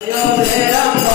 Yo, Ram